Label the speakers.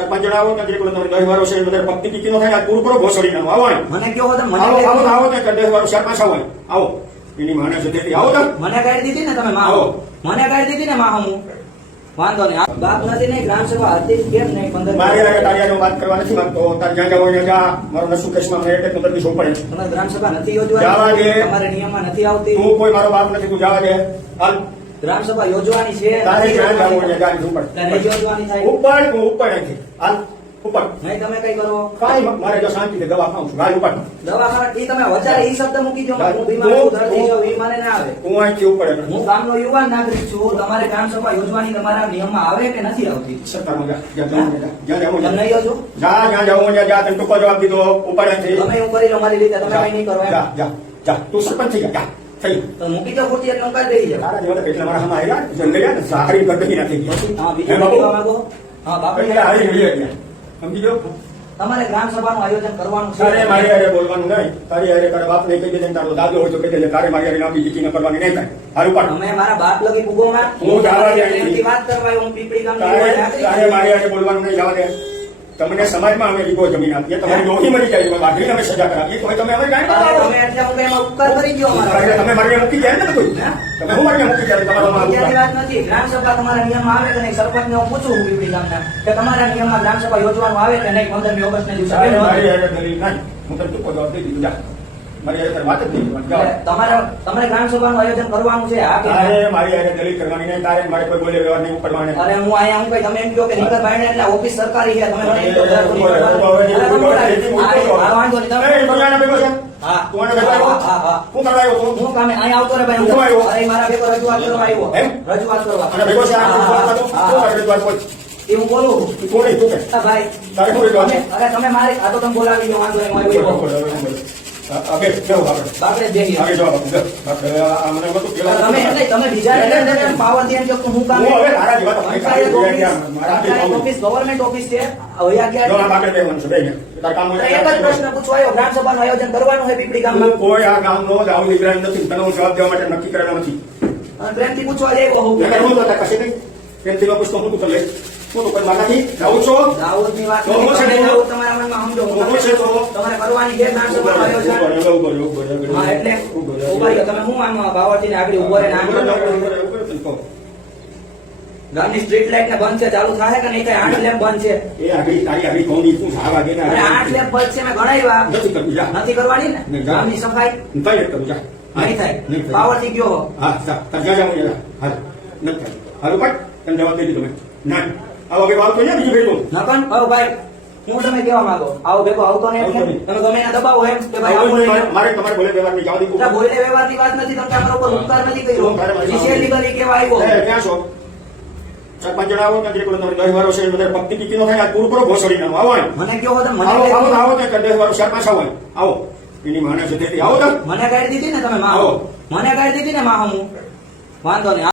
Speaker 1: ચાર પાંચ જણા આવો ત્યાં તમે દસ વારો છે બધા ભક્તિ ટીકી નો થાય આ પૂરું કરો ઘોસડી નામ આવો
Speaker 2: મને કયો તો
Speaker 1: આવો આવો આવો ત્યાં દસ વારો ચાર પાંચ આવો આવો. એની માને છે આવો ત્યાં
Speaker 2: મને કાઢી દીધી ને તમે
Speaker 1: આવો.
Speaker 2: મને કાઢી દીધી ને માં હું. વાંધો નહીં. બાપ નથી નહીં ગ્રામ સભા હતી કેમ નહીં? પંદર
Speaker 1: મારી હારે તારી વાત કરવા નથી માંગતો. તારે જ્યાં જવું ત્યાં જા. મારો નસુ કેસમાં મને એટલે પંદર વીસ પડે
Speaker 2: તમે ગ્રામ સભા નથી
Speaker 1: જવા
Speaker 2: યોજવાની
Speaker 1: દે.
Speaker 2: તમારે નિયમમાં નથી આવતી.
Speaker 1: હું કોઈ મારો બાપ નથી તું જવા દે. હાલ.
Speaker 2: ગ્રામ સભા યોજવાની છે.
Speaker 1: તારે
Speaker 2: નથી
Speaker 1: જ્યાં જવું હોય
Speaker 2: યોજવાની.
Speaker 1: ત્યાં જા ઉપર
Speaker 2: તારે યોજવાની થાય.
Speaker 1: ઉપર તું ઉપર અહીંથી. હાલ ઉપર
Speaker 2: નહીં તમે કઈ કરો.
Speaker 1: કાંઈ મારે જો શાંતિથી દવા ખાઉં છું. હાલ ઉપર
Speaker 2: દવાખાના ઈ તમે વધારે ઈ શબ્દ મૂકી દો હું બીમાર છું દર્દી છું ઈ મને ના આવે.
Speaker 1: હું અહીંથી ઉપર
Speaker 2: હું ગામનો યુવાન નાગરિક છું. તમારે ગ્રામ સભા યોજવાની તમારા નિયમમાં આવે કે નથી આવતી?
Speaker 1: જ્યાં જવું. જ્યાં જવું
Speaker 2: તમે નહીં યોજો?
Speaker 1: જા જ્યાં જવું હોય જા. તને ટૂંકો જવાબ દીધો. ઉપર અહીંથી.
Speaker 2: તમે હું કરી લઉં મારી રીતે. તમે કઈ નહીં કરો
Speaker 1: જા જા. જા. તું સરપંચ થઈ જા. જા. થઈ.
Speaker 2: તો મૂકી દો ખુરશી એટલે હું કરી દઈ જાઉં
Speaker 1: તારા જેવા કેટલા મારા હમણાં આવ્યા જંગલિયા ને સાહરી ગંદકી નાખી
Speaker 2: હા બીજું
Speaker 1: બાપુ?
Speaker 2: માંગો? હા બાપુ
Speaker 1: એટલે હારી ગઈ એટલે. સમજી ગયો?
Speaker 2: તમારે ગ્રામ સભાનું આયોજન કરવાનું છે.
Speaker 1: તારે મારી હારે બોલવાનું નહીં. તારી હારે બાપ ને કહી દે તારો દાદો હોય તો કહી દે તારે મારી હારે નાખી જીતી ન કરવાની નહીં થાય. હારું પણ
Speaker 2: મારા બાપ લગી પૂગોમાં
Speaker 1: હું જવા દે.
Speaker 2: વાત કરવા હું પીપળી ગામની
Speaker 1: તારે
Speaker 2: યુવાન નાગરિક
Speaker 1: તારે
Speaker 2: છું.
Speaker 1: મારી હારે બોલવાનું નહીં જવા દે. તમને સમાજમાં અમે લીધો જમીન આપીએ તમારી નોકરી મળી જાય છે અમે સજા કરાવીએ. તો તમે અમે જાણી
Speaker 2: તમે
Speaker 1: મારી મૂકી જાય ને કોઈ? તમે હું મારી મૂકી જાય? તમારો મારો
Speaker 2: વાત નથી. ગ્રામ સભા તમારા નિયમમાં આવે કે નહીં? સરપંચને હું પૂછું હું પીપળી ગામના કે તમારા નિયમમાં ગ્રામ સભા યોજવાનું આવે કે નહીં? પંદરમી દિવસે?
Speaker 1: હારે દલીલ નહીં હું તમને ટૂંકો જવાબ દઈ દીધું.
Speaker 2: તમારા ગ્રામ સભાનું આયોજન કરવાનું છે હા કે ના?
Speaker 1: તારે મારી હારે દલીલ કરવાની નહીં તારે મારે કોઈ બોલે વ્યવહાર નહીં ઉપડવાની
Speaker 2: અરે હું અહીંયા હું કઈ તમે એમ કહો કે એટલે ઓફિસ સરકારી છે તમે મને એમ કહો વાંધો નહીં તમે મારા ભેગો રજૂઆત કરવા આવ્યો.
Speaker 1: એમ?
Speaker 2: રજૂઆત કરવા.
Speaker 1: અને ભેગો છે આ
Speaker 2: હા,
Speaker 1: તું
Speaker 2: હા,
Speaker 1: શું કરતો?
Speaker 2: હા,
Speaker 1: શું
Speaker 2: હા.
Speaker 1: કરે તું આ કોઈ?
Speaker 2: એ હું બોલું
Speaker 1: તું કોણ નહીં, તું કે?
Speaker 2: હા, ભાઈ.
Speaker 1: તારે શું રજૂઆત છે?
Speaker 2: અરે તમે મારી આ તો તમે બોલાવી દો વાંધો નહીં હું
Speaker 1: બોલ,
Speaker 2: આવ્યો.
Speaker 1: બોલ, બોલ, બોલ. આ- આ બે, બેહો બાપડે.
Speaker 2: બાપરે જ જઈએ.
Speaker 1: આગે જવાબ આપો, બેહો. બાપડે, આ- આ મને એમ હતું પેલા-
Speaker 2: તમે એટલે તમે બીજા પાવર દે એમ કહો કે હું કામે
Speaker 1: હું હવે તારા જેવા તો ભાઈ
Speaker 2: પંચાયત
Speaker 1: કાંઈ
Speaker 2: ઓફિસ
Speaker 1: જોયા ગયા. મારા હાથે
Speaker 2: પંચાયત
Speaker 1: કામ.
Speaker 2: ઓફિસ ગવર્મેન્ટ ઓફિસ છે હવે આ
Speaker 1: જો આ
Speaker 2: ક્યાં
Speaker 1: બાપડે બેહવાનું છે, બેહી જા. તારે કામ હોય
Speaker 2: એક જ પ્રશ્ન પૂછવા આવ્યો ગ્રામ સભાનું આયોજન કરવાનું પીપળી ગામમાં
Speaker 1: કોઈ આ ગામનો જ આવું ઇબ્રાહિમ નથી તને હું જવાબ દેવા માટે નક્કી કરેલો નથી
Speaker 2: પ્રેમથી પૂછવા હું
Speaker 1: તારે કશે નહીં પ્રેમથી ન પૂછતો હું તું કરી હું તો કોઈ જાઉં છો?
Speaker 2: દાઉદની વાત
Speaker 1: કોમો છે? તો?
Speaker 2: દાઉદ તમારા મનમાં સમજો. હું
Speaker 1: છે? તો?
Speaker 2: તમારે કરવાની છે. ગ્રામ સભાનું આયોજન હા એટલે ઊભા રહ્યો તમે હું આમ ને આગળ ઊભો રહીને આમ ગામની સ્ટ્રીટ લાઇટ ને બંધ છે ચાલુ થાય કે નહીં? કઈ આઠ લેમ્પ બંધ છે.
Speaker 1: એ આગળ તારી આગળ કોની શું સાવા વાગે
Speaker 2: ને આઠ લેમ્પ બંધ છે મેં
Speaker 1: નથી કરવું
Speaker 2: નથી કરવાની ને? ગામની સફાઈ?
Speaker 1: નહીં કરવું જા.
Speaker 2: નહીં થાય. થી ગયો. હા
Speaker 1: સર તાર જા જાઉં જા. હાલ. નથી થાય. હાલો તમે જવાબ દઈ દીધો મેં. ના. આવો કે આવતો ને બીજું ભેગું?
Speaker 2: નકન ઓ ભાઈ હું તમે કેવા માંગો આવો ભેગો આવતો
Speaker 1: ને
Speaker 2: તમે ગમે એને દબાવો એમ કે ભાઈ
Speaker 1: આવો. મારે મારે તમારે બોલે વ્યવહારની જવા દીધું.
Speaker 2: બોલે વ્યવહારની વાત નથી તમે તમારા ઉપર ઉપકાર નથી કર્યો.
Speaker 1: કરે
Speaker 2: લીગલી કેવા આવ્યો?
Speaker 1: એ, ક્યાં છો? ચાર પાંચ જણા આવો ત્યાં જે તમારે દસ વારો છે બધા ભક્તિ ટીકી નો થાય આ પૂરું કરો ઘોસડી નામ. આવો
Speaker 2: મને કયો તો મને
Speaker 1: આવો આવો
Speaker 2: કાઢી-
Speaker 1: દસ વારો ચાર પાંચ આવો આવો. એની માને છે તેથી. આવો ત્યાં.
Speaker 2: મને કાઢી દીધી ને તમે માં
Speaker 1: આવો.
Speaker 2: મને ગાડી દીધી ને માં હું. વાંધો નહીં.